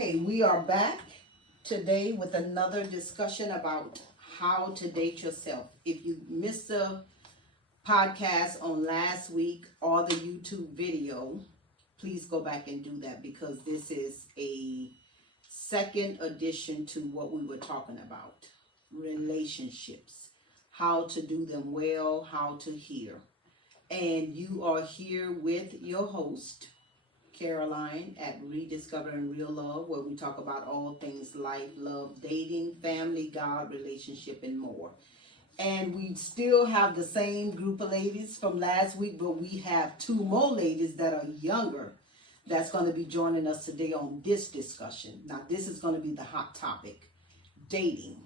Okay, we are back today with another discussion about how to date yourself. If you missed the podcast on last week or the YouTube video, please go back and do that because this is a second addition to what we were talking about. Relationships, how to do them well, how to hear. And you are here with your host, Caroline, at Rediscovering Real Love, where we talk about all things life, love, dating, family, God, relationship, and more. And we still have the same group of ladies from last week, but we have two more ladies that are younger that's going to be joining us today on this discussion. Now, this is going to be the hot topic, dating.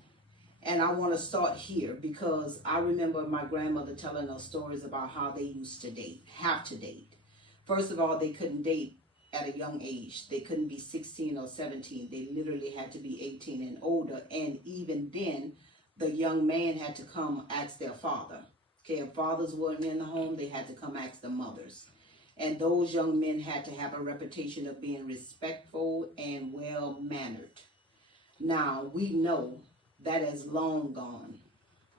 And I want to start here because I remember my grandmother telling us stories about how they used to date, have to date. First of all, they couldn't date at a young age. They couldn't be 16 or 17. They literally had to be 18 and older. And even then, the young man had to come ask their father. Okay, if fathers weren't in the home, they had to come ask the mothers. And those young men had to have a reputation of being respectful and well-mannered. Now, we know that has long gone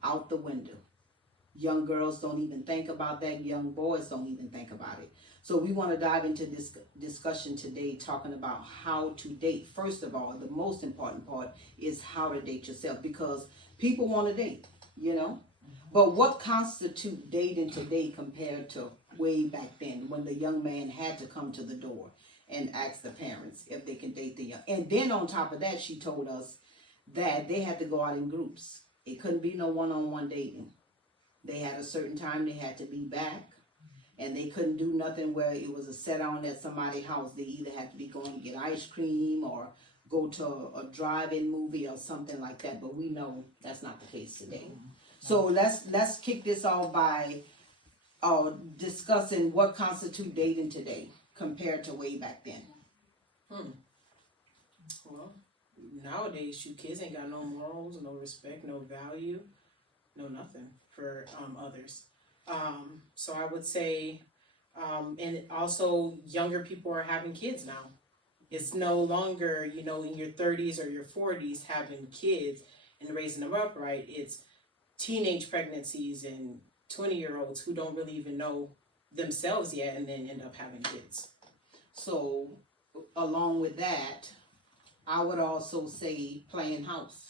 out the window. Young girls don't even think about that. Young boys don't even think about it. So we want to dive into this discussion today talking about how to date. First of all, the most important part is how to date yourself because people want to date, you know. But what constitutes dating today compared to way back then when the young man had to come to the door and ask the parents if they can date the young. And then on top of that, she told us that they had to go out in groups. It couldn't be no one-on-one dating. They had a certain time they had to be back, and they couldn't do nothing where it was a set on at somebody's house. They either had to be going to get ice cream or go to a drive-in movie or something like that. But we know that's not the case today. So let's kick this off by discussing what constitutes dating today compared to way back then. Well, nowadays, you kids ain't got no morals, no respect, no value, no nothing for others. So I would say, and also younger people are having kids now. It's no longer, in your 30s or your 40s having kids and raising them up right. It's teenage pregnancies and 20-year-olds who don't really even know themselves yet and then end up having kids. So along with that, I would also say playing house.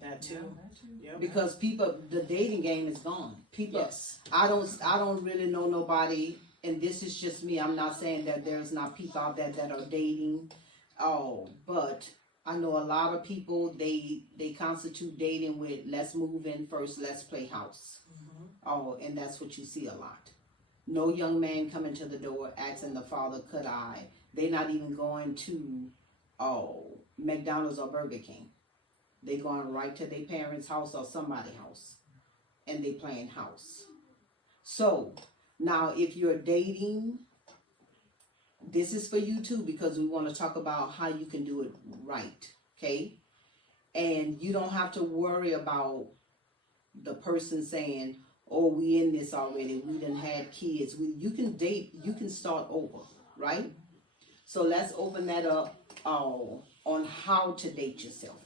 That too. Yep. Because the dating game is gone. People, yes. I don't really know nobody, and this is just me. I'm not saying that there's not people out there that are dating. But I know a lot of people, they constitute dating with let's move in first, let's play house. Mm-hmm. And that's what you see a lot. No young man coming to the door asking the father, could I? They're not even going to McDonald's or Burger King. They going right to their parents' house or somebody's house, and they playing house. So now, if you're dating, this is for you too because we want to talk about how you can do it right, okay? And you don't have to worry about the person saying, "Oh, we in this already. We done had kids." You can date. You can start over, right? So let's open that up on how to date yourself.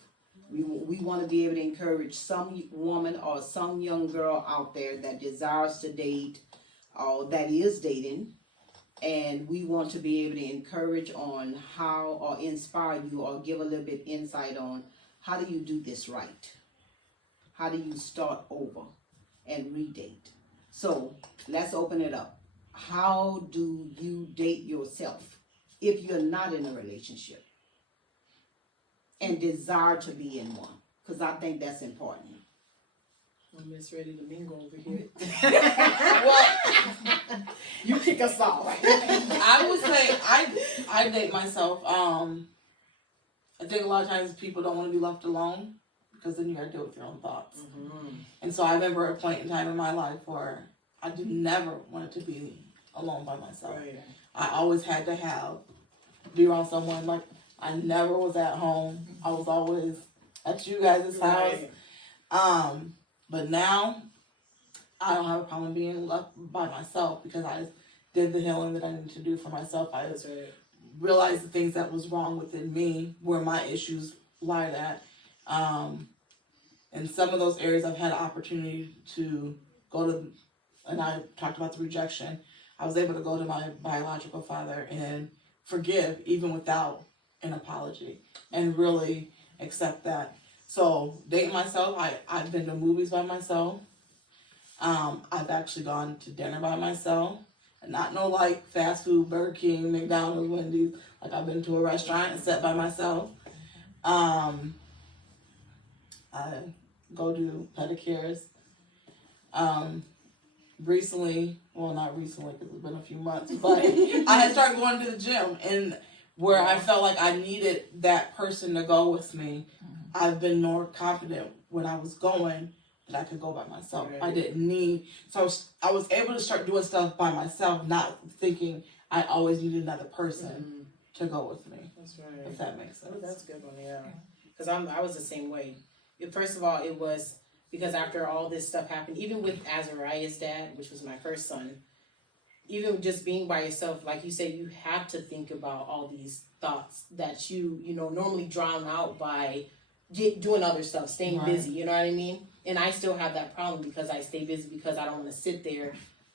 We want to be able to encourage some woman or some young girl out there that desires to date or that is dating. And we want to be able to encourage on how or inspire you or give a little bit insight on how do you do this right? How do you start over and redate? So let's open it up. How do you date yourself if you're not in a relationship and desire to be in one? Because I think that's important. I'm just ready to mingle over here. Well, you kick us off. I would say I date myself. I think a lot of times people don't want to be left alone because then you got to deal with your own thoughts. Mm-hmm. And so I remember a point in time in my life where I never wanted to be alone by myself. Right. I always had to be around someone. Like I never was at home. I was always at you guys' house. Right. But now I don't have a problem being left by myself because I did the healing that I needed to do for myself. I realized the things that was wrong within me, where my issues lied at. In some of those areas, I've had an opportunity to go to, and I talked about the rejection. I was able to go to my biological father and forgive, even without an apology, and really accept that. So, dating myself, I've been to movies by myself. I've actually gone to dinner by myself. And not no like fast food, Burger King, McDonald's, Wendy's. Like I've been to a restaurant and sat by myself. I go do pedicures. Recently, well, not recently because it's been a few months, but I had started going to the gym, and where I felt like I needed that person to go with me, I've been more confident when I was going that I could go by myself. Right. I didn't need, so I was able to start doing stuff by myself, not thinking I always needed another person to go with me. That's right. If that makes sense. Oh, that's a good one, yeah. Because I was the same way. First of all, it was because after all this stuff happened, even with Azariah's dad, which was my first son, even just being by yourself, like you said, you have to think about all these thoughts that you normally drown out by doing other stuff, staying busy, you know what I mean? And I still have that problem because I stay busy because I don't want to sit there,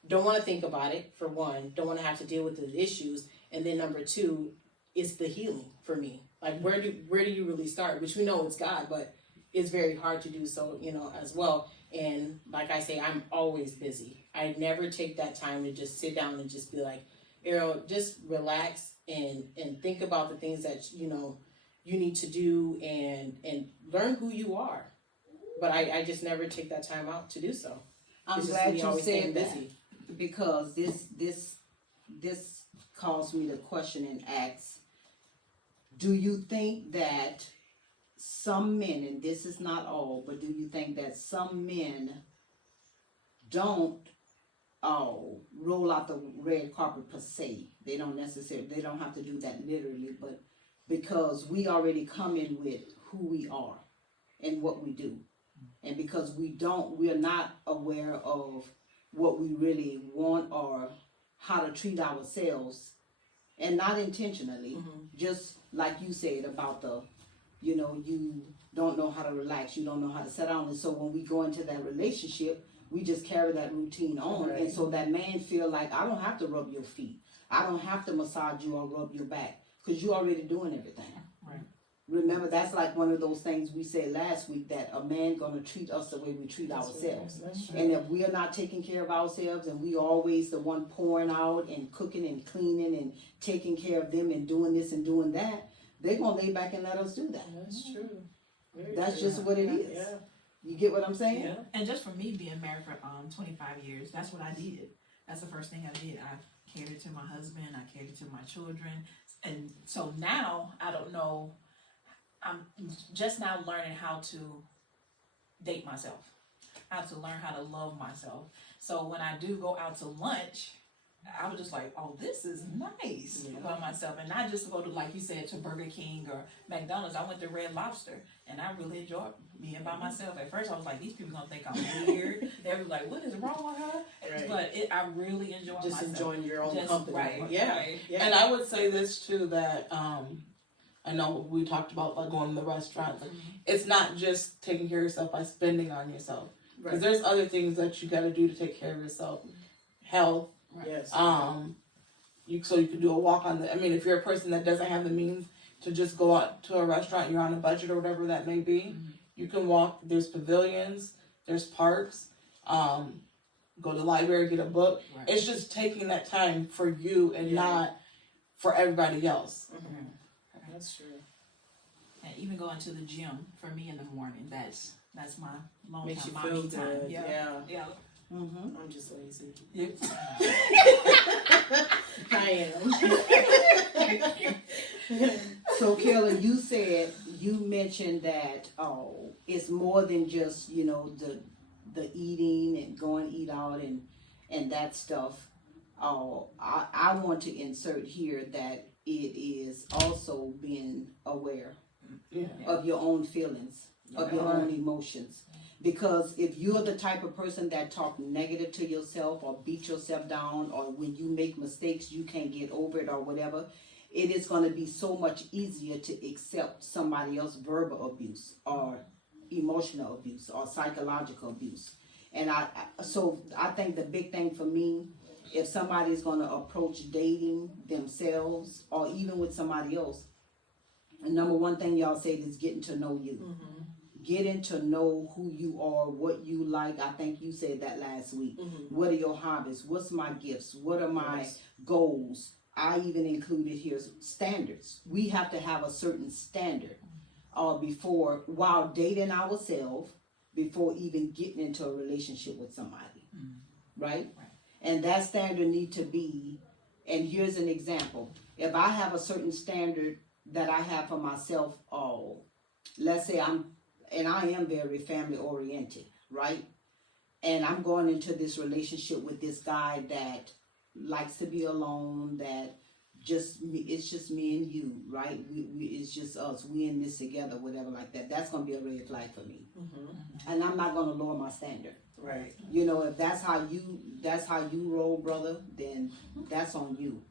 don't want to think about it, for one, don't want to have to deal with the issues, and then number two, it's the healing for me. Like, where do you really start? Which we know it's God, but it's very hard to do so, as well. And like I say, I'm always busy. I never take that time to just sit down and just be like, Errol, just relax and think about the things that, you need to do and learn who you are. But I just never take that time out to do so. I'm glad you said that, because this caused me to question and ask, do you think that some men, and this is not all, but do you think that some men don't roll out the red carpet per se? They don't have to do that literally, but because we already come in with who we are and what we do. And because we're not aware of what we really want or how to treat ourselves, and not intentionally, just like you said about you don't know how to relax, you don't know how to sit down. And so when we go into that relationship, we just carry that routine on. Right. And so that man feel like, I don't have to rub your feet. I don't have to massage you or rub your back because you're already doing everything. Right. Remember, that's like one of those things we said last week, that a man gonna treat us the way we treat ourselves. And if we are not taking care of ourselves and we always the one pouring out and cooking and cleaning and taking care of them and doing this and doing that, they're gonna lay back and let us do that. That's true. That's just what it is. Yeah. You get what I'm saying? Yeah. And just for me being married for 25 years, that's what I did. That's the first thing I did. I catered to my husband, I catered to my children. And so now, I don't know, I'm just now learning how to date myself, how to learn how to love myself. So when I do go out to lunch, I was just like, oh, this is nice by myself. And not just to go to, like you said, to Burger King or McDonald's. I went to Red Lobster, and I really enjoyed being by myself. At first, I was like, these people gonna think I'm weird. They were like, what is wrong with her? Right. But I really enjoyed myself. Just enjoying your own company. Right. Yeah. Right. Yeah. And I would say this too, that I know we talked about like going to the restaurants. Like, it's not just taking care of yourself by spending on yourself. Because there's other things that you got to do to take care of yourself. Health. Yes. So you can do a walk on if you're a person that doesn't have the means to just go out to a restaurant, you're on a budget or whatever that may be, you can walk. There's pavilions, there's parks, go to the library, get a book. Right. It's just taking that time for you and not for everybody else. Mm-hmm. That's true. And even going to the gym for me in the morning, that's my long Makes time you feel mommy time. good. Yeah. Mm-hmm. I'm just lazy. Yep. I am. So Kelly, you mentioned that it's more than just the eating and going eat out and that stuff. I want to insert here that it is also being aware of your own feelings, of your own emotions. Because if you're the type of person that talk negative to yourself or beat yourself down, or when you make mistakes you can't get over it or whatever, it is going to be so much easier to accept somebody else's verbal abuse or emotional abuse or psychological abuse. And so I think the big thing for me, if somebody's going to approach dating themselves or even with somebody else, the number one thing y'all said is getting to know you. Getting to know who you are, what you like. I think you said that last week. What are your hobbies? What's my gifts? What are my goals? I even included here standards. We have to have a certain standard before, while dating ourselves, before even getting into a relationship with somebody. Right? And that standard need to be, and here's an example. If I have a certain standard that I have for myself, let's say I am very family oriented, right? And I'm going into this relationship with this guy that likes to be alone, that it's just me and you, right? It's just us. We in this together, whatever like that. That's going to be a red flag for me. And I'm not going to lower my standard. Right. You know, if that's how you roll, brother, then that's on you.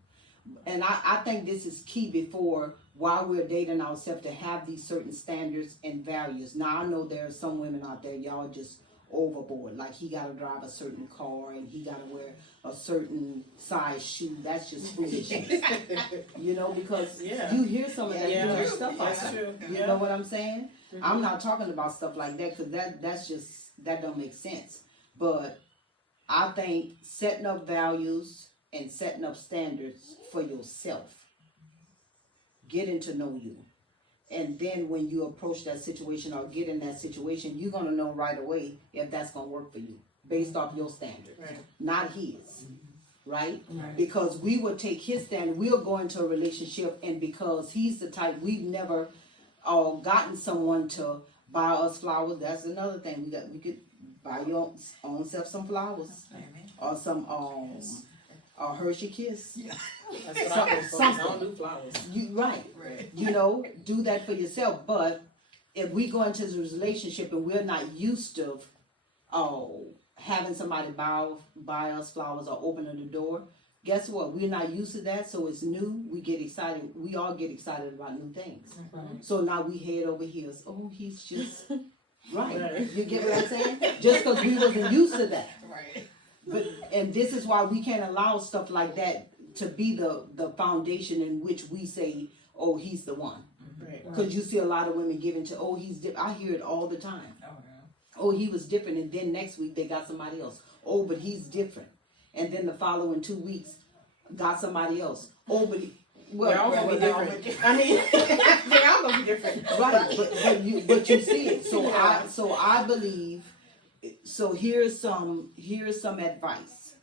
And I think this is key before, while we're dating ourselves, to have these certain standards and values. Now, I know there are some women out there, y'all just overboard. Like, he got to drive a certain car and he got to wear a certain size shoe. That's just foolishness. You know, because you hear some of that weird stuff out there. You know what I'm saying? I'm not talking about stuff like that, because that don't make sense. But I think setting up values and setting up standards for yourself, getting to know you, and then when you approach that situation or get in that situation, you're going to know right away if that's going to work for you based off your standards, not his. Right? Because we will take his standard, we'll go into a relationship, and because he's the type, we've never gotten someone to buy us flowers. That's another thing. We could buy your own self some flowers. Or some Hershey Kiss. That's what I was I don't do flowers. Right. You know, do that for yourself. But if we go into this relationship and we're not used to having somebody buy us flowers or opening the door, guess what? We're not used to that, so it's new. We get excited. We all get excited about new things. So now we head over here. He's just right. You get what I'm saying? Just because we wasn't used to that. Right. And this is why we can't allow stuff like that to be the foundation in which we say, oh, he's the one. Because you see a lot of women giving to, he's different. I hear it all the time. He was different, and then next week they got somebody else. But he's different. And then the following 2 weeks, got somebody else. But they're all gonna be different. I mean, they're all gonna be different. Right, but you see it. So I believe. So here's some advice,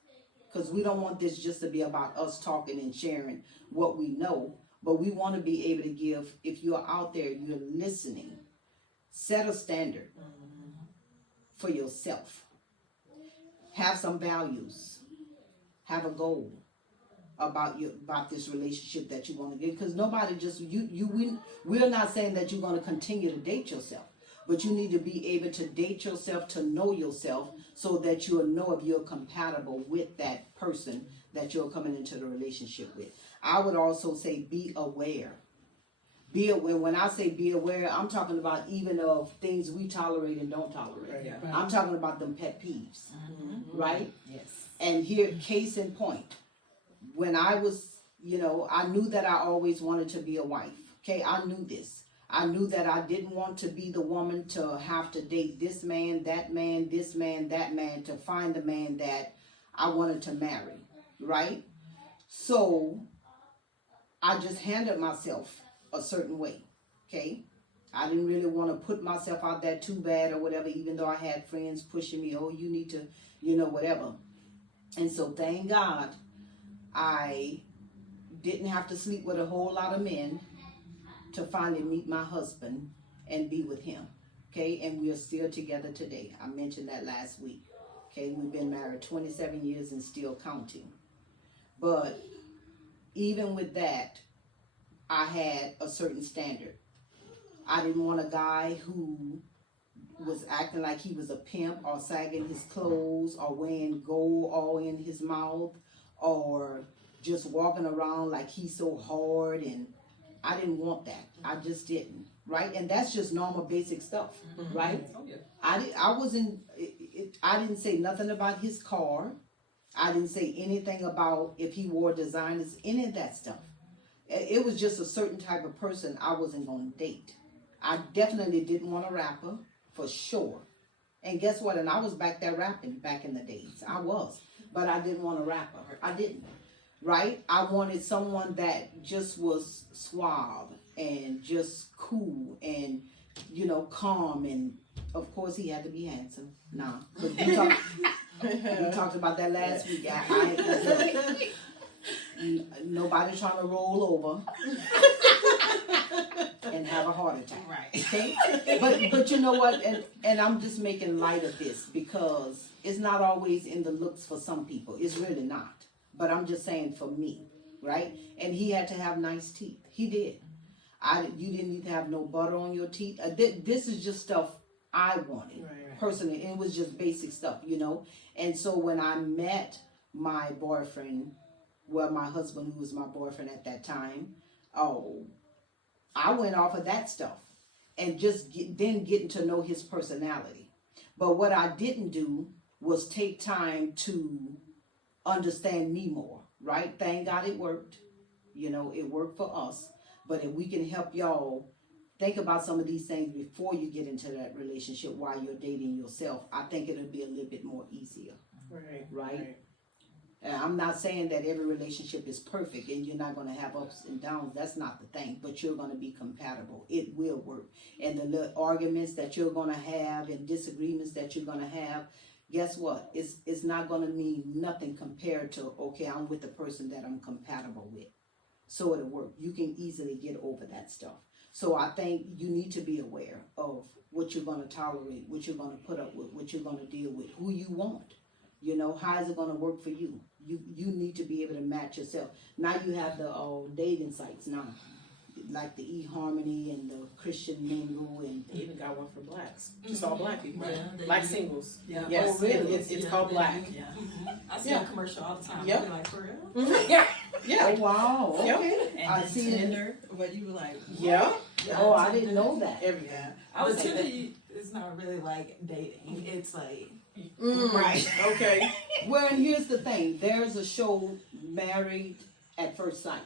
because we don't want this just to be about us talking and sharing what we know, but we want to be able to give. If you're out there, you're listening, set a standard for yourself. Have some values. Have a goal about this relationship that you want to get. Because nobody just we're not saying that you're going to continue to date yourself. But you need to be able to date yourself, to know yourself, so that you'll know if you're compatible with that person that you're coming into the relationship with. I would also say be aware. Be aware. When I say be aware, I'm talking about even of things we tolerate and don't tolerate. Right. I'm talking about them pet peeves. Right? Yes. And here, case in point, when I was, I knew that I always wanted to be a wife. Okay, I knew this. I knew that I didn't want to be the woman to have to date this man, that man, this man, that man, to find the man that I wanted to marry, right? So I just handled myself a certain way, okay? I didn't really want to put myself out there too bad or whatever, even though I had friends pushing me, you need to, whatever. And so thank God I didn't have to sleep with a whole lot of men to finally meet my husband and be with him, okay? And we are still together today. I mentioned that last week, okay? We've been married 27 years and still counting. But even with that, I had a certain standard. I didn't want a guy who was acting like he was a pimp or sagging his clothes or wearing gold all in his mouth or just walking around like he's so hard, and I didn't want that. I just didn't, right? And that's just normal basic stuff, right? Oh, yeah. I wasn't, I didn't say nothing about his car. I didn't say anything about if he wore designers, any of that stuff. It was just a certain type of person I wasn't going to date. I definitely didn't want a rapper, for sure. And guess what? And I was back there rapping back in the days. I was. But I didn't want a rapper. I didn't. Right? I wanted someone that just was suave and just cool and, you know, calm. And of course he had to be handsome. Nah. But we talked about that last week. Nobody trying to roll over and have a heart attack. Right. Okay? But you know what? And I'm just making light of this because it's not always in the looks for some people. It's really not. But I'm just saying for me, right? And he had to have nice teeth. He did. You didn't need to have no butter on your teeth. This is just stuff I wanted personally. And it was just basic stuff, you know. And so when I met my boyfriend, well, my husband, who was my boyfriend at that time, I went off of that stuff and just getting to know his personality. But what I didn't do was take time to understand me more, right? Thank God it worked. You know, it worked for us. But if we can help y'all think about some of these things before you get into that relationship while you're dating yourself, I think it'll be a little bit more easier. Right? And I'm not saying that every relationship is perfect and you're not going to have ups and downs. That's not the thing. But you're going to be compatible. It will work. And the little arguments that you're going to have and disagreements that you're going to have, guess what? It's not going to mean nothing compared to, okay, I'm with the person that I'm compatible with. So it'll work. You can easily get over that stuff. So I think you need to be aware of what you're going to tolerate, what you're going to put up with, what you're going to deal with, who you want. You know, how is it going to work for you? You need to be able to match yourself. Now you have the dating sites now, like the eHarmony and the Christian Mingle, and They even got one for blacks. Just all black people. Yeah, Black singles. Yeah. Yes, Oh, really? it's called Black. Yeah. I see Yeah. a commercial all the time. Yep. I be like, for real? Yeah. oh Yeah. wow, okay. Yep. And I then see it. Tinder, where you were like, Yeah. Oh, I didn't know that. Everything. yeah. I would But say Tinder, it's not really like dating. It's like, Right. Okay. Well, and here's the thing. There's a show, Married at First Sight.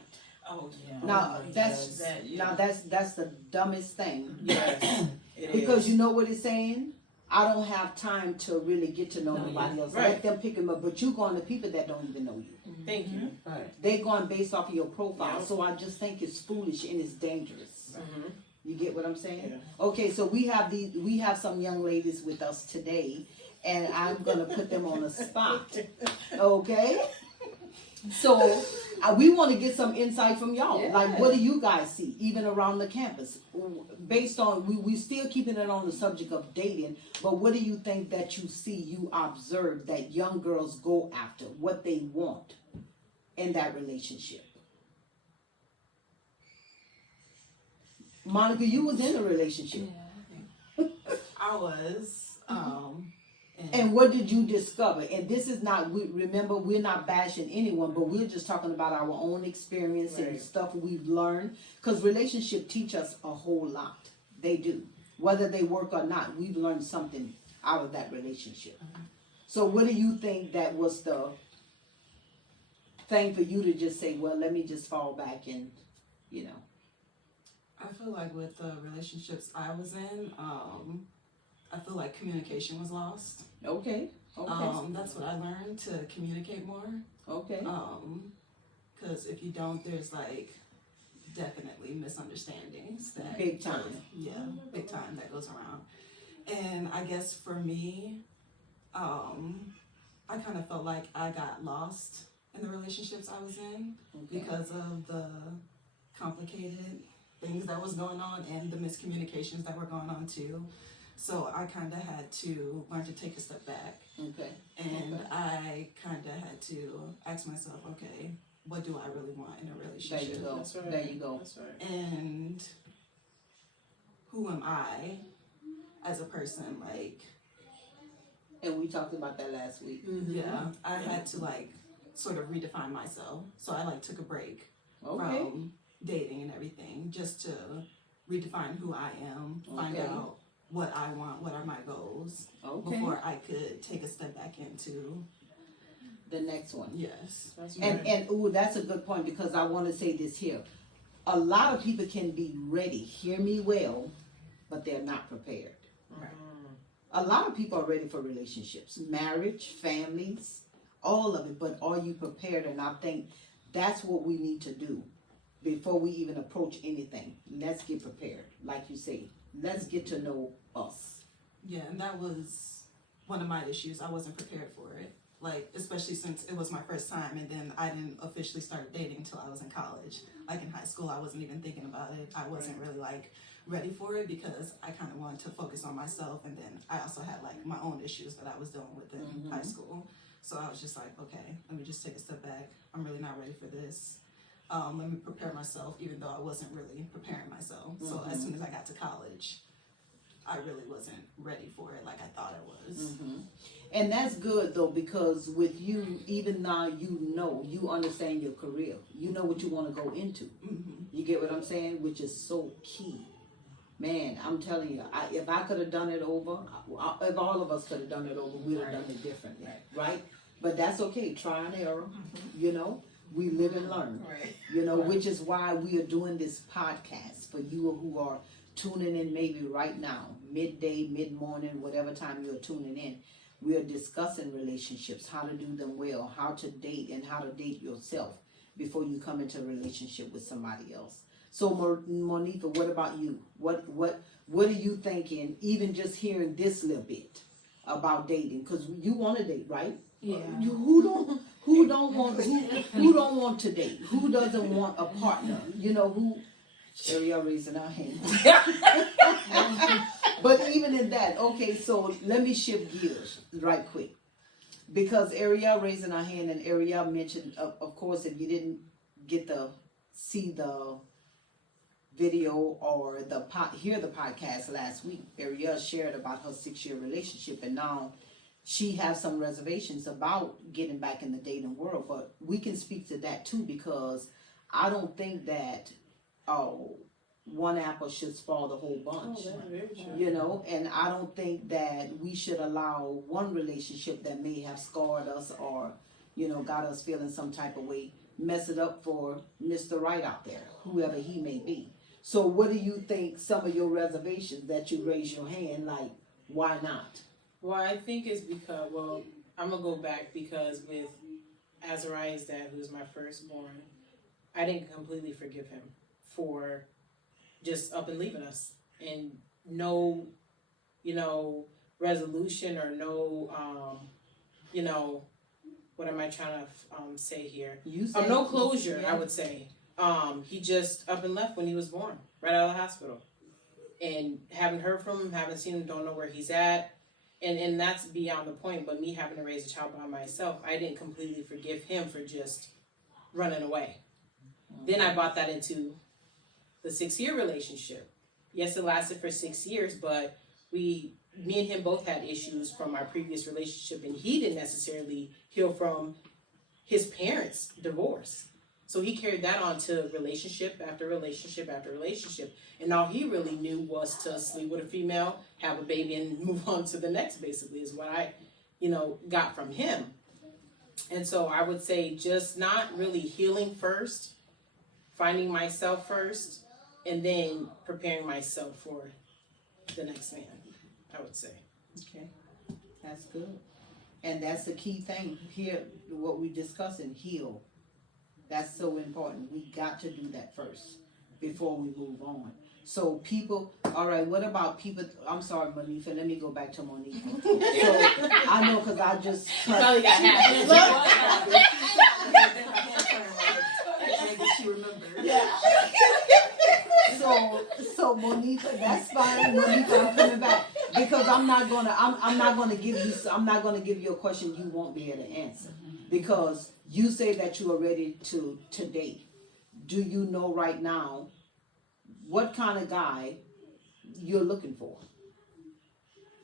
oh yeah. Now Oh, that's yeah. that's the dumbest thing. Yes. It Because is. you know what it's saying? I don't have time to really get to know No, nobody else. right. Let them pick them up. But you're going to people that don't even know you. Thank you. Right. They're going based off of your profile. Yeah. So I just think it's foolish and it's dangerous. Mm-hmm. You get what I'm saying? Yeah. Okay, so we have some young ladies with us today, and I'm gonna put them on the spot. Okay? So we want to get some insight from y'all. Yeah. Like, what do you guys see, even around the campus? Based on, we still keeping it on the subject of dating, but what do you think that you see, you observe that young girls go after, what they want in that relationship? Monica, you was in a relationship. I was. And what did you discover? And this is not, remember, we're not bashing anyone, but we're just talking about our own experience and Right. stuff we've learned. Because relationships teach us a whole lot. They do. Whether they work or not, we've learned something out of that relationship. So what do you think that was the thing for you to just say, well, let me just fall back and, you know. I feel like with the relationships I was in, I feel like communication was lost. Okay. That's what I learned, to communicate more. Okay. Because if you don't, there's like definitely misunderstandings that Big time. Yeah, big time that goes around. And I guess for me, I kind of felt like I got lost in the relationships I was in because of the complicated things that was going on and the miscommunications that were going on too. So I kind of had to learn to take a step back. Okay. And I kind of had to ask myself, okay, what do I really want in a There relationship? you go. That's right. There you go. That's right. And who am I as a person? Like, And we talked about that last week. yeah, I had to like sort of redefine myself. So I like took a break Okay. from dating and everything just to redefine who I am, find Okay. out what I want, what are my goals, Okay. before I could take a step back into, The next one. yes. That's And ooh, that's a good point, because I want to say this here. A lot of people can be ready, hear me well, but they're not prepared. A lot of people are ready for relationships, marriage, families, all of it, but are you prepared? And I think that's what we need to do before we even approach anything. Let's get prepared. Like you say, let's get to know us. Yeah, and that was one of my issues. I wasn't prepared for it. Like, especially since it was my first time, and then I didn't officially start dating until I was in college. Like in high school, I wasn't even thinking about it. I wasn't really like ready for it because I kind of wanted to focus on myself, and then I also had like my own issues that I was dealing with in high school. So I was just like, okay, let me just take a step back. I'm really not ready for this. Let me prepare myself, even though I wasn't really preparing myself. So as soon as I got to college, I really wasn't ready for it like I thought I was. And that's good though, because with you, even now, you understand your career. You know what you want to go into. You get what I'm saying? Which is so key. Man, I'm telling you, if I could have done it over, if all of us could have done it over, we'd have done it differently, right? But that's okay, try and error, you know? We live and learn, you know, which is why we are doing this podcast for you who are tuning in maybe right now, midday, mid-morning, whatever time you're tuning in. We are discussing relationships, how to do them well, how to date, and how to date yourself before you come into a relationship with somebody else. So, Monifa, what about you? What are you thinking? Even just hearing this little bit about dating, because you want to date, right? Yeah. Who don't want to date? Who doesn't want a partner? You know who? Ariel raising our hand. But even in that, okay, so let me shift gears right quick. Because Ariel raising our hand, and Ariel mentioned, of course, if you didn't get to see the video or hear the podcast last week, Ariel shared about her 6-year relationship, and now she has some reservations about getting back in the dating world. But we can speak to that too, because I don't think that one apple should spoil the whole bunch. You know, and I don't think that we should allow one relationship that may have scarred us or, you know, got us feeling some type of way, mess it up for Mr. Right out there, whoever he may be. So what do you think some of your reservations that you raise your hand, like, why not? Well, I think it's because, I'm going to go back because with Azariah's dad, who's my firstborn, I didn't completely forgive him for just up and leaving us. And no, you know, resolution or no, you know, what am I trying to say here? No closure, yeah. I would say. He just up and left when he was born, right out of the hospital. And haven't heard from him, haven't seen him, don't know where he's at. And that's beyond the point, but me having to raise a child by myself, I didn't completely forgive him for just running away. Then I brought that into the 6-year relationship. Yes, it lasted for 6 years, but me and him both had issues from our previous relationship, and he didn't necessarily heal from his parents' divorce. So he carried that on to relationship after relationship after relationship. And all he really knew was to sleep with a female, have a baby, and move on to the next, basically, is what I, you know, got from him. And so I would say just not really healing first, finding myself first, and then preparing myself for the next man, I would say. Okay, that's good. And that's the key thing here, what we're discussing, heal. That's so important. We got to do that first before we move on. So people, all right, what about people, I'm sorry, Monifa, let me go back to Monifa. So I know, because I just... You probably got half. She remembered. Yeah. So Monifa, that's fine. Monifa, I'm coming back because I'm not gonna give you a question you won't be able to answer, because you say that you are ready to date. Do you know right now what kind of guy you're looking for?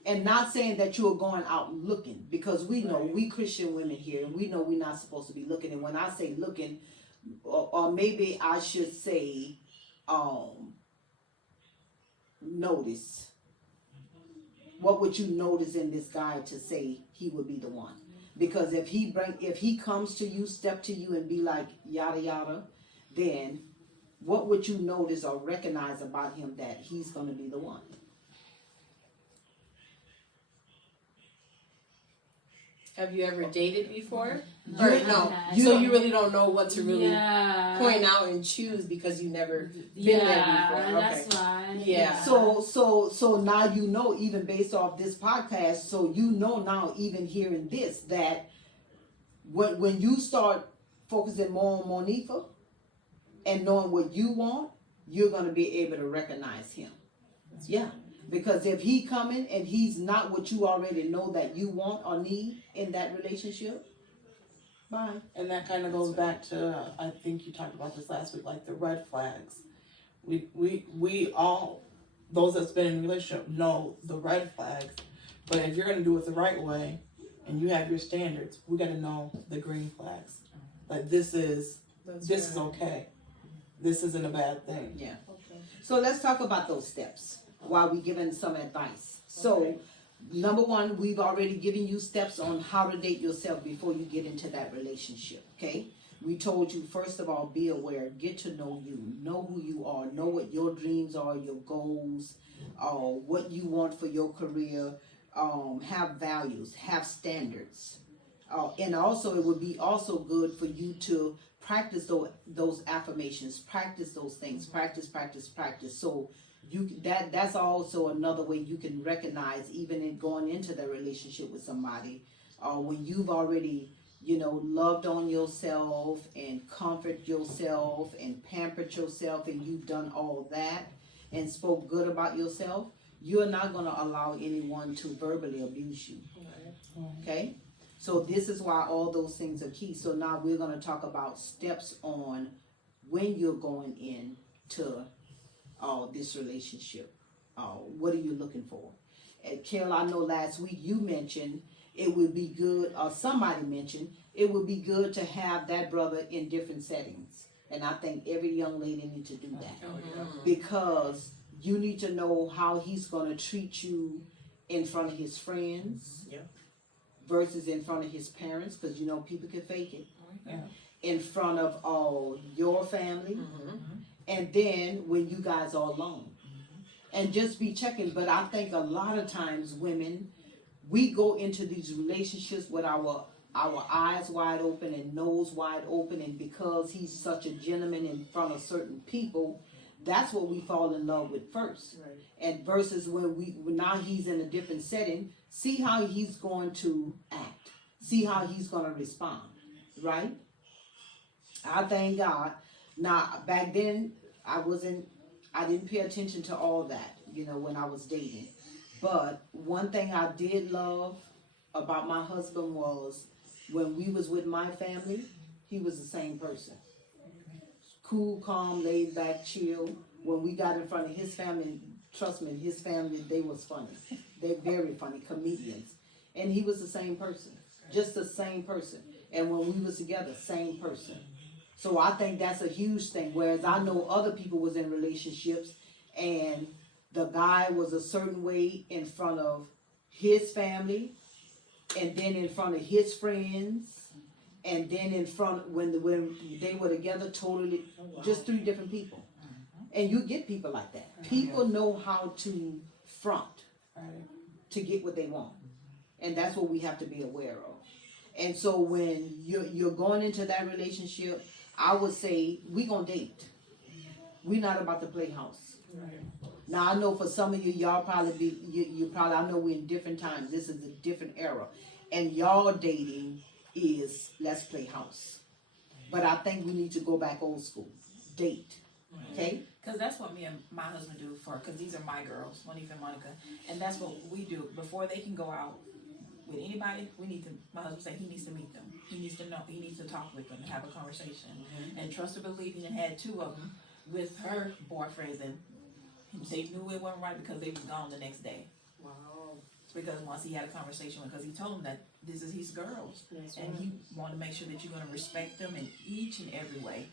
And not saying that you are going out looking, because we know, we Christian women here, and we know we're not supposed to be looking. And when I say looking, or maybe I should say, notice. What would you notice in this guy to say he would be the one? Because if he comes to you, step to you, and be like yada yada, then what would you notice or recognize about him that he's going to be the one? Have you ever dated before? You- Or no? you So don't- you really don't know what to really Yeah. point out and choose because you never been Yeah, there before. that's why. Yeah. So now you know, even based off this podcast, so you know now, even hearing this, that when you start focusing more on Monifa and knowing what you want, you're gonna be able to recognize him. Yeah. Because if he coming and he's not what you already know that you want or need in that relationship, bye. And that kind of goes back to, I think you talked about this last week, like the red flags. We all, those that's been in a relationship, know the red flags. But if you're gonna do it the right way, and you have your standards, we gotta know the green flags. Like this is okay. This isn't a bad thing. Yeah. So let's talk about those steps while we giving some advice. So, number one, we've already given you steps on how to date yourself before you get into that relationship. Okay. We told you, first of all, be aware, get to know you, know who you are, know what your dreams are, your goals, what you want for your career, have values, have standards. And also, it would be also good for you to practice those affirmations, practice those things, practice. So that's also another way you can recognize, even in going into the relationship with somebody, when you've already, loved on yourself and comfort yourself and pampered yourself, and you've done all that and spoke good about yourself, you're not going to allow anyone to verbally abuse you. Okay? So this is why all those things are key. So now we're going to talk about steps on when you're going into this relationship. What are you looking for? And Carol, I know last week you mentioned it would be good, or somebody mentioned it would be good to have that brother in different settings. And I think every young lady needs to do that. Because you need to know how he's going to treat you in front of his friends. Yeah. Versus in front of his parents, because people can fake it. Yeah. In front of all your family, and then when you guys are alone, and just be checking. But I think a lot of times women, we go into these relationships with our eyes wide open and nose wide open, and because he's such a gentleman in front of certain people, that's what we fall in love with first. Right. And versus when now he's in a different setting, see how he's going to act, see how he's going to respond, right? I thank God. Now back then I didn't pay attention to all that, when I was dating. But one thing I did love about my husband was when we was with my family, he was the same person. Cool, calm, laid back, chill. When we got in front of his family, trust me, his family, they was funny. They're very funny, comedians. And he was the same person, just the same person. And when we was together, same person. So I think that's a huge thing. Whereas I know other people was in relationships and the guy was a certain way in front of his family, and then in front of his friends, and then in front when they were together, totally just three different people. And you get people like that. People know how to front to get what they want, and that's what we have to be aware of. And so when you're going into that relationship, I would say we gonna date. We're not about to play house. Now I know for some of you, y'all probably I know we're in different times. This is a different era, and y'all dating is let's play house. But I think we need to go back old school, date. Okay. Because that's what me and my husband do because these are my girls, Monifa and Monica, and that's what we do before they can go out with anybody. My husband said he needs to meet them. He needs to know. He needs to talk with them and have a conversation. And trust or believe, he had two of them with her boyfriends, and they knew it wasn't right because they was gone the next day. Wow. because once he had a conversation with, because he told him that this is his girls, and he wanted to make sure that you're going to respect them in each and every way,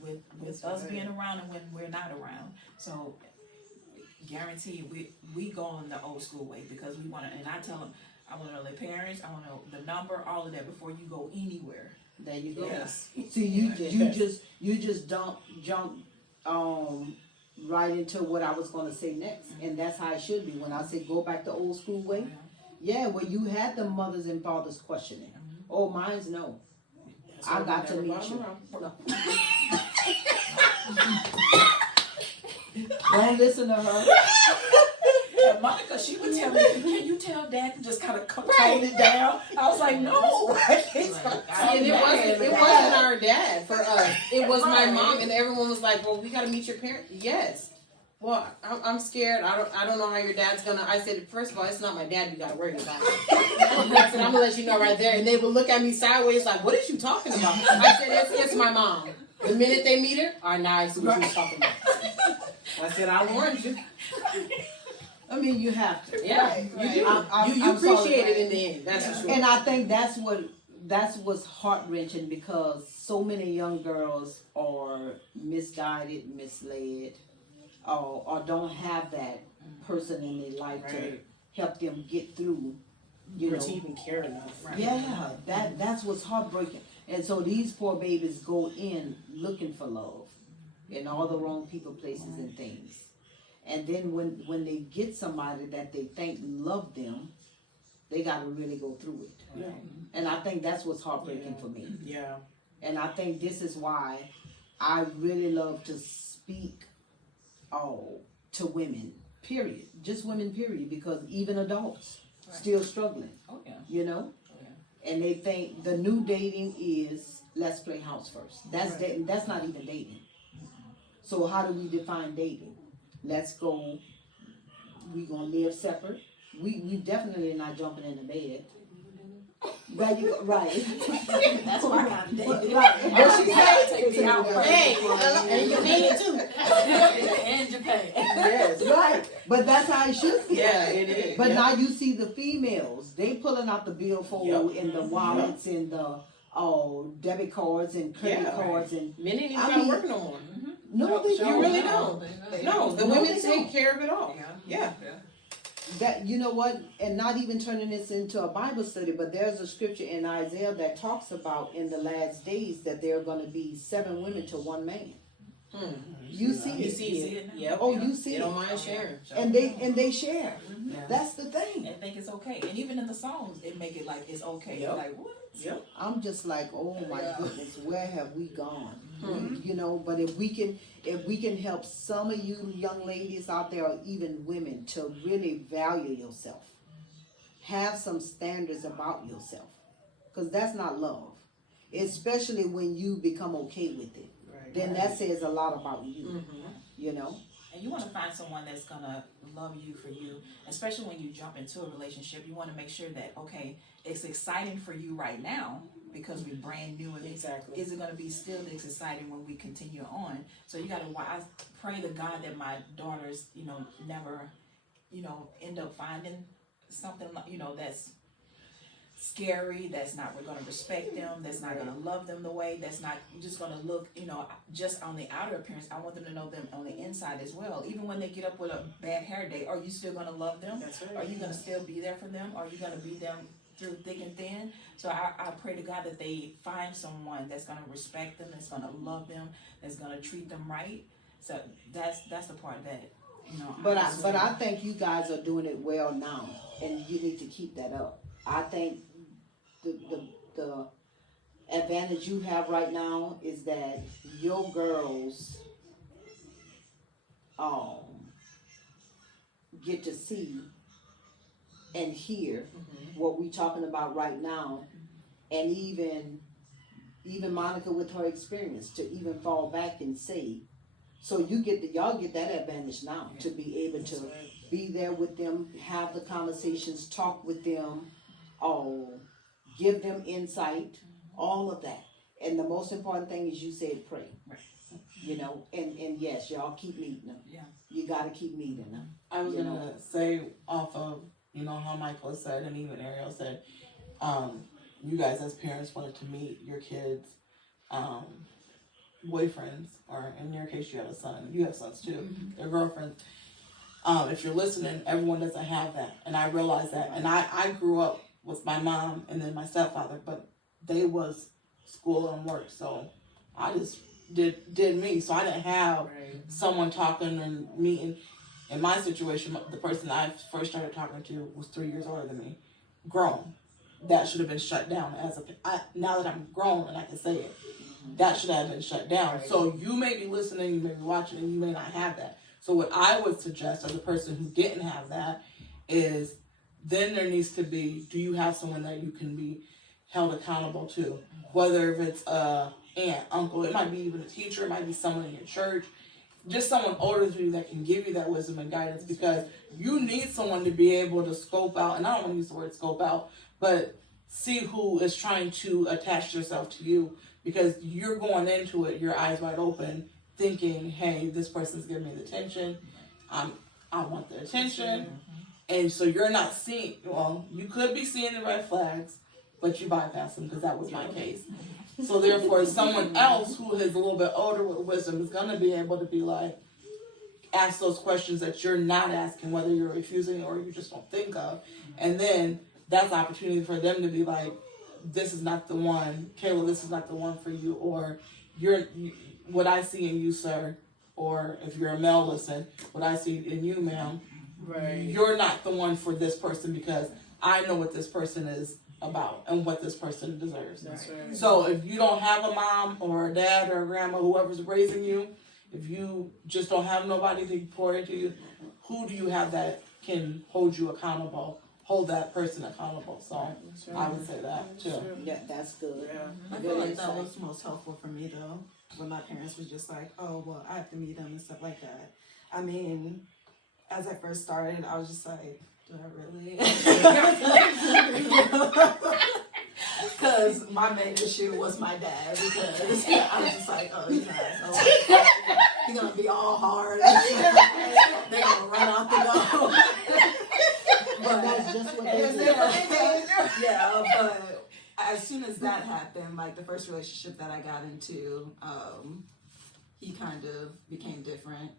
with us being around and when we're not around. So guaranteed, we go on the old school way, because we want to, and I tell them, I want to know their parents, I want to know the number, all of that before you go anywhere. There you go. Yes. See, you just don't jump right into what I was gonna say next, and that's how it should be. When I say go back to old school way, yeah, where you had the mothers and fathers questioning. Oh, mine's no. I got to meet you. No. Don't listen to her. And Monica, she would tell me, can you tell Dad to just kind of tone it down? I was like, no. And it wasn't our dad for us. It was my mom, and everyone was like, "Well, we got to meet your parents." Yes. Well, I'm scared. I don't know how your dad's gonna. I said, first of all, it's not my dad you got to worry about. I said, I'm gonna let you know right there, and they would look at me sideways like, "What is you talking about?" I said, "It's my mom." The minute they meet her, now I see what she was talking about. I said, "I warned you." I mean, you have to. Yeah, you do. You appreciate it in the end. That's for sure. And I think that's what's heart wrenching, because so many young girls are misguided, misled, or don't have that person in their life to help them get through. Or to even care enough. Yeah, that's what's heartbreaking. And so these poor babies go in looking for love in all the wrong people, places, and things. And then when they get somebody that they think love them, they got to really go through it. Yeah. And I think that's what's heartbreaking for me. Yeah. And I think this is why I really love to speak to women, period. Just women, period. Because even adults still struggling. Oh, yeah. You know? Oh, yeah. And they think the new dating is let's play house first. That's dating. That's not even dating. So how do we define dating? Let's go. We gonna live separate. We definitely not jumping in the bed. Right, That's why I got to date. Right. What she said, take me out first. Hey, and you paying too. And Japan. Yes, right. But that's how it should be. Yeah, it is. But now you see the females, they pulling out the billfold and the wallets and the debit cards and credit cards and men ain't even gotta work no more. no, they You don't. really don't. No, the women take care of it all. Yeah. That, you know what, and not even turning this into a Bible study, but there's a scripture in Isaiah that talks about in the last days that there are going to be 7 women to 1 man. You see You it. see it. Yep. Oh, you see They it. don't mind sharing. And they share. That's the thing. They think it's okay. And even in the songs, it make it like it's okay. Yep. Like, what? Yep. I'm just like, oh my goodness, where have we gone? You know, but if we can help some of you young ladies out there, or even women, to really value yourself, have some standards about yourself, because that's not love, especially when you become okay with it. Then that says a lot about you. You know. And you want to find someone that's gonna love you for you, especially when you jump into a relationship. You want to make sure that, okay, it's exciting for you right now because we're brand new, and Exactly. is it gonna be still this exciting when we continue on? So you gotta. I pray to God that my daughters, never, end up finding something like, that's scary, that's not, we're going to respect them, that's not going to love them the way, that's not just going to look, just on the outer appearance. I want them to know them on the inside as well. Even when they get up with a bad hair day, are you still going to love them? That's right. Are you going to still be there for them? Are you going to be them through thick and thin? So I pray to God that they find someone that's going to respect them, that's going to love them, that's going to treat them right. So that's the part that, But I think you guys are doing it well now, and you need to keep that up. I think the advantage you have right now is that your girls get to see and hear what we're talking about right now, and even Monica with her experience to even fall back and say. So y'all get that advantage now to be able to be there with them, have the conversations, talk with them, give them insight, all of that. And the most important thing is you said pray. Right. And yes, y'all keep meeting them. Yeah. You got to keep meeting them. I was gonna say off of You know how Michael said, and even Ariel said, you guys as parents wanted to meet your kids' boyfriends, or in your case, you have a son. You have sons too. Their girlfriends. If you're listening, everyone doesn't have that, and I realize that. And I grew up with my mom and then my stepfather, but they was school and work, so I just did me. So I didn't have someone talking and meeting. In my situation, the person I first started talking to was 3 years older than me, grown. That should have been shut down now that I'm grown and I can say it. That should have been shut down. Right. So you may be listening, you may be watching, and you may not have that. So what I would suggest as a person who didn't have that is then there needs to be, do you have someone that you can be held accountable to? Whether if it's a aunt, uncle, it might be even a teacher, it might be someone in your church, just someone older than you that can give you that wisdom and guidance, because you need someone to be able to scope out, and I don't want to use the word scope out, but see who is trying to attach yourself to you, because you're going into it, your eyes wide open, thinking, hey, this person's giving me the attention, I want the attention, and so you're not seeing, well, you could be seeing the red flags, but you bypass them, because that was my case. So therefore, someone else who is a little bit older with wisdom is going to be able to be like, ask those questions that you're not asking, whether you're refusing or you just don't think of. And then that's opportunity for them to be like, this is not the one, Kayla, this is not the one for you, or what I see in you, sir, or if you're a male, listen, what I see in you, ma'am, you're not the one for this person, because I know what this person is about and what this person deserves. That's right. So if you don't have a mom or a dad or a grandma, whoever's raising you, if you just don't have nobody to pour into you, who do you have that can hold you accountable, hold that person accountable? So right. I would say that too. Yeah, that's good. Yeah. I feel like that was most helpful for me though, when my parents was just like, oh, well, I have to meet them and stuff like that. I mean, as I first started, I was just like, do I really? Because my main issue was my dad, because I was just like, oh, he's gonna be all hard. They're gonna run out the door. But that's just what they did. Yeah, but as soon as that happened, like the first relationship that I got into, he kind of became different.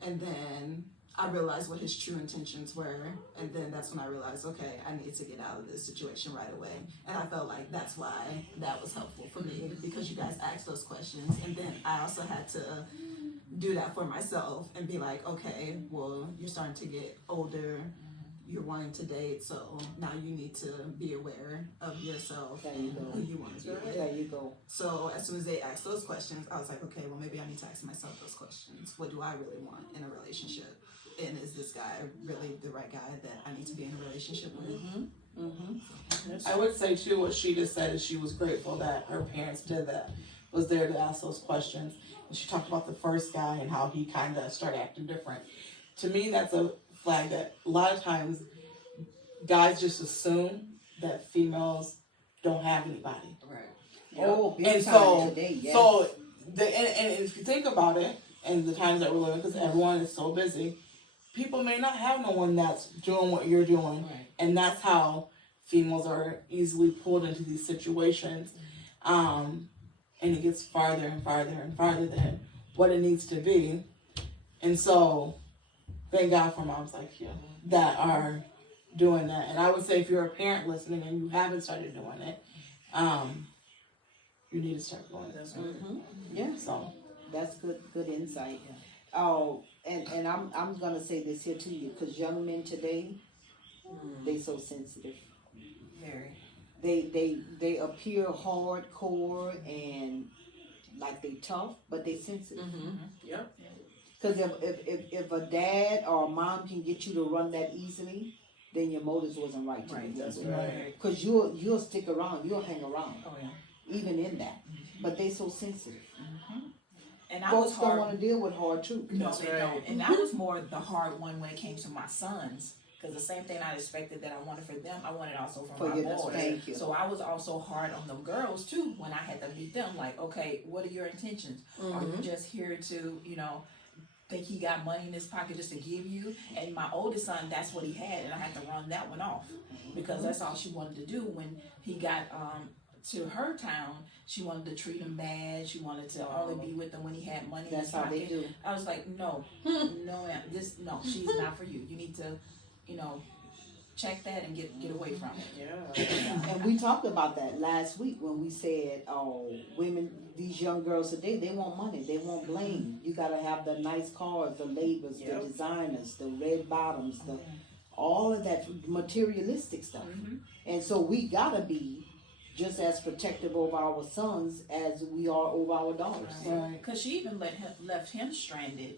And then I realized what his true intentions were, and then that's when I realized, okay, I need to get out of this situation right away. And I felt like that's why that was helpful for me, because you guys asked those questions, and then I also had to do that for myself and be like, okay, well, you're starting to get older, you're wanting to date, so now you need to be aware of yourself and who you want to be with. There you go. So as soon as they asked those questions, I was like, okay, well, maybe I need to ask myself those questions. What do I really want in a relationship? And is this guy really the right guy that I need to be in a relationship with? I would say too, what she just said is she was grateful that her parents did that, was there to ask those questions. And she talked about the first guy and how he kind of started acting different. To me, that's a flag that a lot of times guys just assume that females don't have anybody. Right. Oh, big and time so today, yes. so and if you think about it, and the times that we're living, because everyone is so busy, people may not have no one that's doing what you're doing. Right. And that's how females are easily pulled into these situations. And it gets farther and farther and farther than what it needs to be. And so, thank God for moms like you that are doing that. And I would say if you're a parent listening and you haven't started doing it, you need to start doing it. Yeah. So that's good insight. Oh, and I'm gonna say this here to you, because young men today, they so sensitive. Very. They appear hardcore and like they tough, but they sensitive. Yep. Because if a dad or a mom can get you to run that easily, then your motives wasn't right. Right. That's right. Because you'll stick around, you'll hang around, Oh yeah. even in that. But they so sensitive. And I Folks was don't hard. want to deal with hard truth. No, That's they right. don't. And that was more the hard one when it came to my sons. Because the same thing I expected that I wanted for them, I wanted also for my boys. Thank you. So I was also hard on the girls too when I had to meet them. Like, okay, what are your intentions? Are you just here to, think he got money in his pocket just to give you. And my oldest son, that's what he had, and I had to run that one off because that's all she wanted to do. When he got to her town, she wanted to treat him bad. She wanted to only be with him when he had money in his That's how they pocket. do. I was like, no, no, she's not for you. You need to, check that and get away from it. Yeah. And we talked about that last week when we said, women, these young girls today, they want money, they want bling. You gotta have the nice cars, the labels, Yep. the designers, the red bottoms, all of that materialistic stuff. And so we gotta be just as protective over our sons as we are over our daughters. Right. Because she even left him stranded.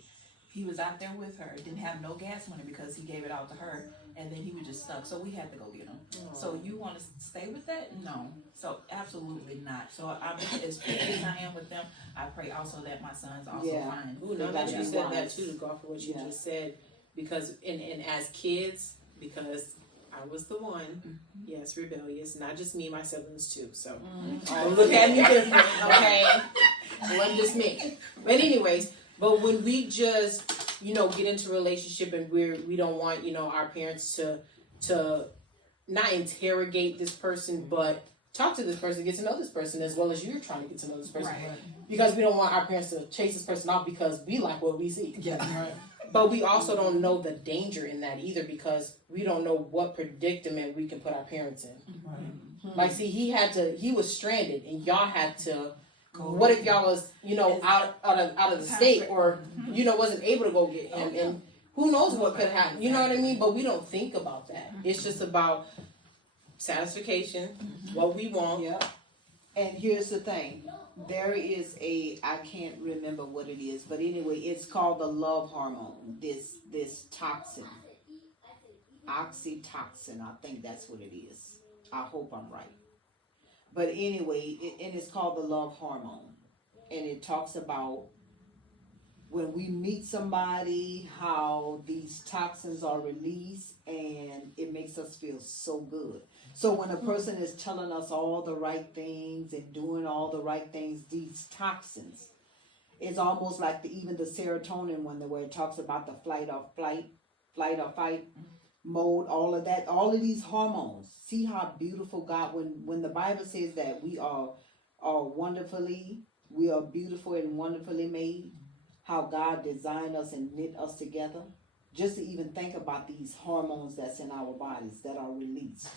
He was out there with her, didn't have no gas money because he gave it out to her, and then he was just stuck. So we had to go get him. So you want to stay with that? No. So absolutely not. So I'm as picky as I am with them. I pray also that my sons also find. Ooh, now that you said that too, to go off of what you Yeah. just said, because and as kids, because I was the one, yes, rebellious, not just me, my siblings too. So don't look at me different, okay? It wasn't just me. But anyways, but when we just, get into a relationship and we don't want, our parents to not interrogate this person, but talk to this person, get to know this person as well as you're trying to get to know this person. Right. Because we don't want our parents to chase this person off because we like what we see. Yeah. Right. But we also don't know the danger in that either because we don't know what predicament we can put our parents in. Right. Like, see, he was stranded and y'all had to, what if y'all was, out of the state or, wasn't able to go get him and who knows what could happen, you know what I mean? But we don't think about that. It's just about satisfaction, what we want. Yeah. And here's the thing. There is I can't remember what it is, but anyway, it's called the love hormone. This toxin. Oxytocin, I think that's what it is. I hope I'm right. But anyway, and it's called the love hormone. And it talks about when we meet somebody, how these toxins are released and it makes us feel so good. So when a person is telling us all the right things and doing all the right things, these toxins, it's almost like even the serotonin one, where it talks about the flight or fight mode, all of that, all of these hormones. See how beautiful God, when the Bible says that we are beautiful and wonderfully made, how God designed us and knit us together. Just to even think about these hormones that's in our bodies that are released,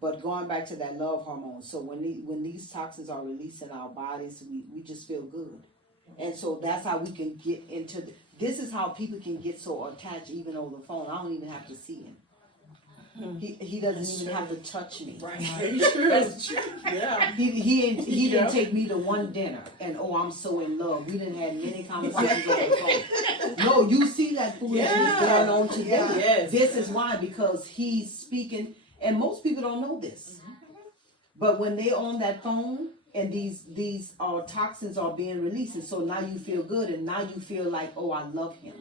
But going back to that love hormone, so when these toxins are released in our bodies, we just feel good. And so that's how we can get into this is how people can get so attached even over the phone. I don't even have to see him. He doesn't even have to touch me. Right. That's true. Yeah. He didn't take me to one dinner and I'm so in love. We didn't have many conversations on the phone. No, you see that foolishness going on today. Yes. This is why, because he's speaking, and most people don't know this. But when they're on that phone and these toxins are being released, and so now you feel good, and now you feel like, I love him.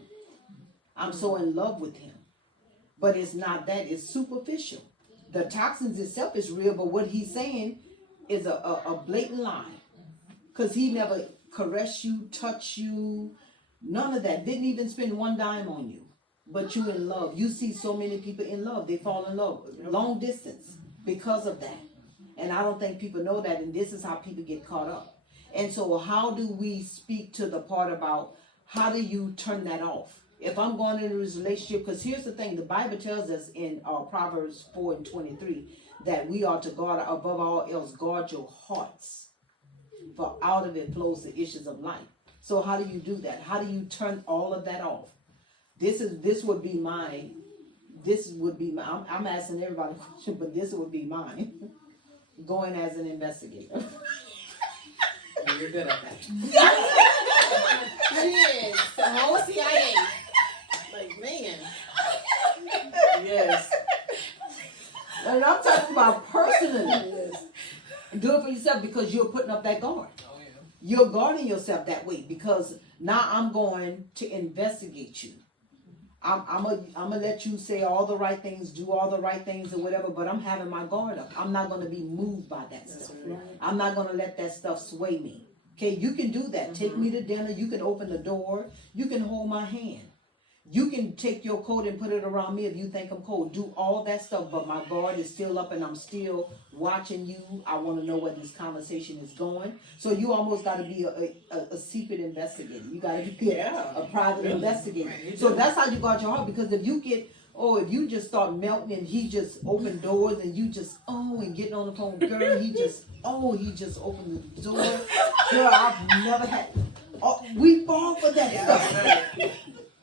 I'm so in love with him. But it's not that, it's superficial. The toxins itself is real, but what he's saying is a blatant lie. Because he never caressed you, touched you, none of that. Didn't even spend one dime on you. But you in love. You see so many people in love. They fall in love. Long distance because of that. And I don't think people know that. And this is how people get caught up. And so how do we speak to the part about how do you turn that off? If I'm going into this relationship, because here's the thing, the Bible tells us in Proverbs 4:23 that we are to guard, above all else, guard your hearts, for out of it flows the issues of life. So how do you do that? How do you turn all of that off? This would be my, I'm asking everybody a question, but this would be mine, going as an investigator. You're good at that. She is. The whole CIA. Like, man. Yes. And I'm talking about personally. Yes. Do it for yourself because you're putting up that guard. You're guarding yourself that way because now I'm going to investigate you. I'm gonna let you say all the right things, do all the right things or whatever, but I'm having my guard up. I'm not gonna be moved by that stuff. Right. I'm not gonna let that stuff sway me. Okay, you can do that. Take me to dinner. You can open the door. You can hold my hand. You can take your coat and put it around me if you think I'm cold. Do all that stuff, but my guard is still up and I'm still watching you. I want to know where this conversation is going. So you almost got to be a secret investigator. You got to be a private investigator. So that's how you guard your heart, because if you get, if you just start melting and he just opened doors and you just, and getting on the phone, girl, he just opened the door. Girl, I've never had, we fall for that stuff.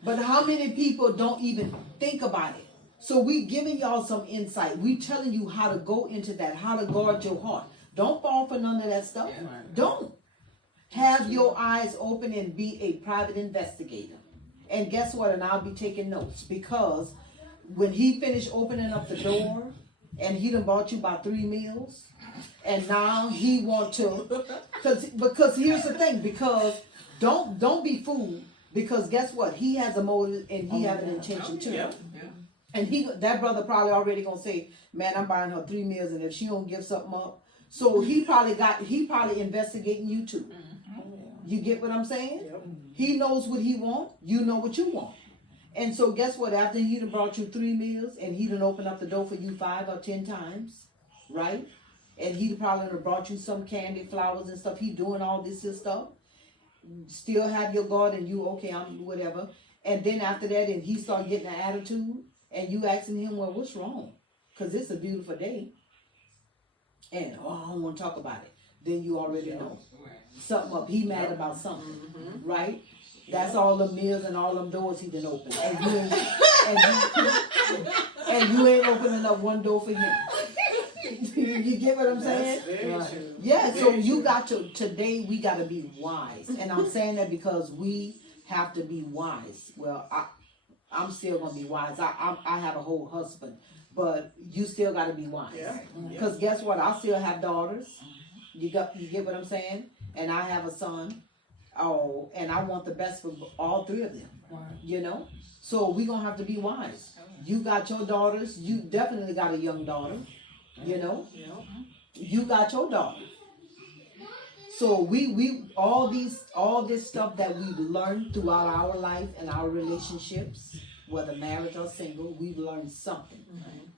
But how many people don't even think about it? So we giving y'all some insight. We telling you how to go into that, how to guard your heart. Don't fall for none of that stuff. Don't. Have your eyes open and be a private investigator. And guess what? And I'll be taking notes, because when he finished opening up the door and he done bought you about 3 meals, and now he want to, because here's the thing, because don't be fooled. Because guess what? He has a motive and he have an intention too. Yeah. And that brother probably already gonna say, man, I'm buying her 3 meals, and if she don't give something up, so he probably investigating you too. You get what I'm saying? Yep. He knows what he want. You know what you want. And so guess what? After he done brought you 3 meals and he done opened up the door for you 5 or 10 times, right? And he probably done brought you some candy, flowers and stuff. He doing all this stuff. Still have your guard and you, okay, I'm whatever. And then after that, and he start getting an attitude, and you asking him, well, what's wrong? Because it's a beautiful day. And, I don't want to talk about it. Then you already know. Something up. He mad about something, right? That's all the meals and all them doors he done opened. And you ain't opening up one door for him. You get what I'm saying? That's very true. Yeah, Very so you true. got to, today we got to be wise. And I'm saying that because we have to be wise. Well, I'm still going to be wise. I have a whole husband, but you still got to be wise. Yeah. Because guess what? I still have daughters. You get what I'm saying? And I have a son. And I want the best for all 3 of them. You know? So we going to have to be wise. You got your daughters. You definitely got a young daughter. You know? Yeah. You got your daughter. So we all this stuff that we've learned throughout our life and our relationships, whether married or single, we've learned something.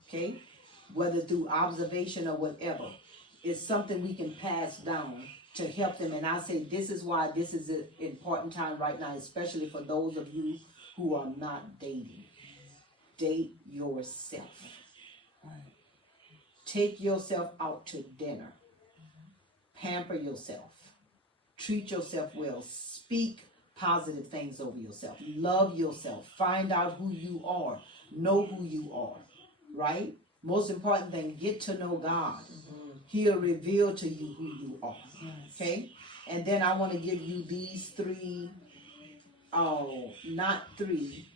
Okay? Whether through observation or whatever, it's something we can pass down to help them. And I say this is why this is an important time right now, especially for those of you who are not dating. Date yourself. Take yourself out to dinner. Pamper yourself. Treat yourself well. Speak positive things over yourself. Love yourself. Find out who you are. Know who you are. Right? Most important thing, get to know God. He'll reveal to you who you are. Okay? And then I want to give you these 3, not 3.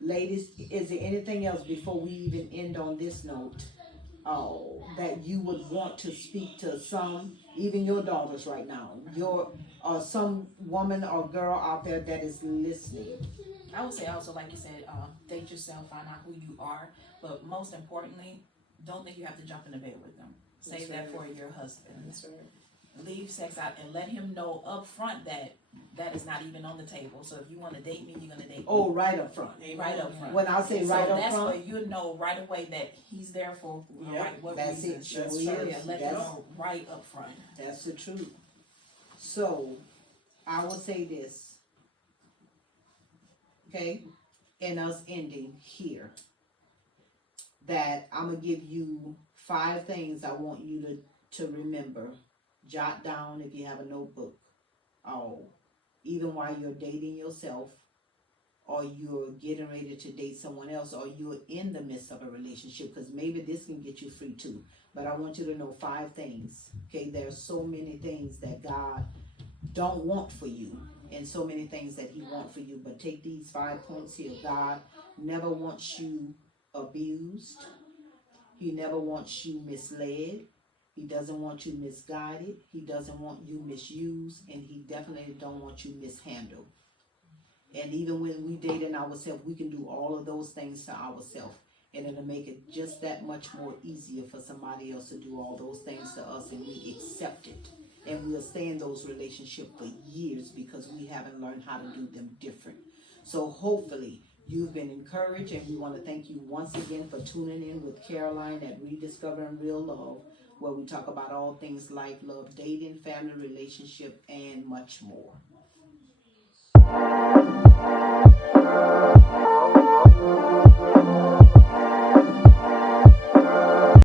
Ladies, is there anything else before we even end on this note? That you would want to speak to some, even your daughters right now, some woman or girl out there that is listening. I would say also, like you said, date yourself, find out who you are, but most importantly, don't think you have to jump into bed with them. Save that for your husband. That's right. Leave sex out and let him know up front that is not even on the table. So if you want to date me, you're going to date me. Oh, right up front. Right up front. When I say So right up that's front, where you know right away that he's there for what that's reason. it. Sure That's is. true. Yeah, let them know right up front. That's the truth. So, I will say this, okay, and us ending here, that I'm going to give you 5 things I want you to remember. Jot down if you have a notebook. Even while you're dating yourself, or you're getting ready to date someone else, or you're in the midst of a relationship, because maybe this can get you free too. But I want you to know 5 things. Okay, there's so many things that God don't want for you, and so many things that He wants for you. But take these 5 points here. God never wants you abused. He never wants you misled. He doesn't want you misguided. He doesn't want you misused, and He definitely don't want you mishandled. And even when we dating ourselves, we can do all of those things to ourselves, and it'll make it just that much more easier for somebody else to do all those things to us, and we accept it. and we'll stay in those relationships for years because we haven't learned how to do them different. So hopefully you've been encouraged, and we want to thank you once again for tuning in with Caroline at Rediscovering Real Love, where we talk about all things life, love, dating, family, relationship, and much more.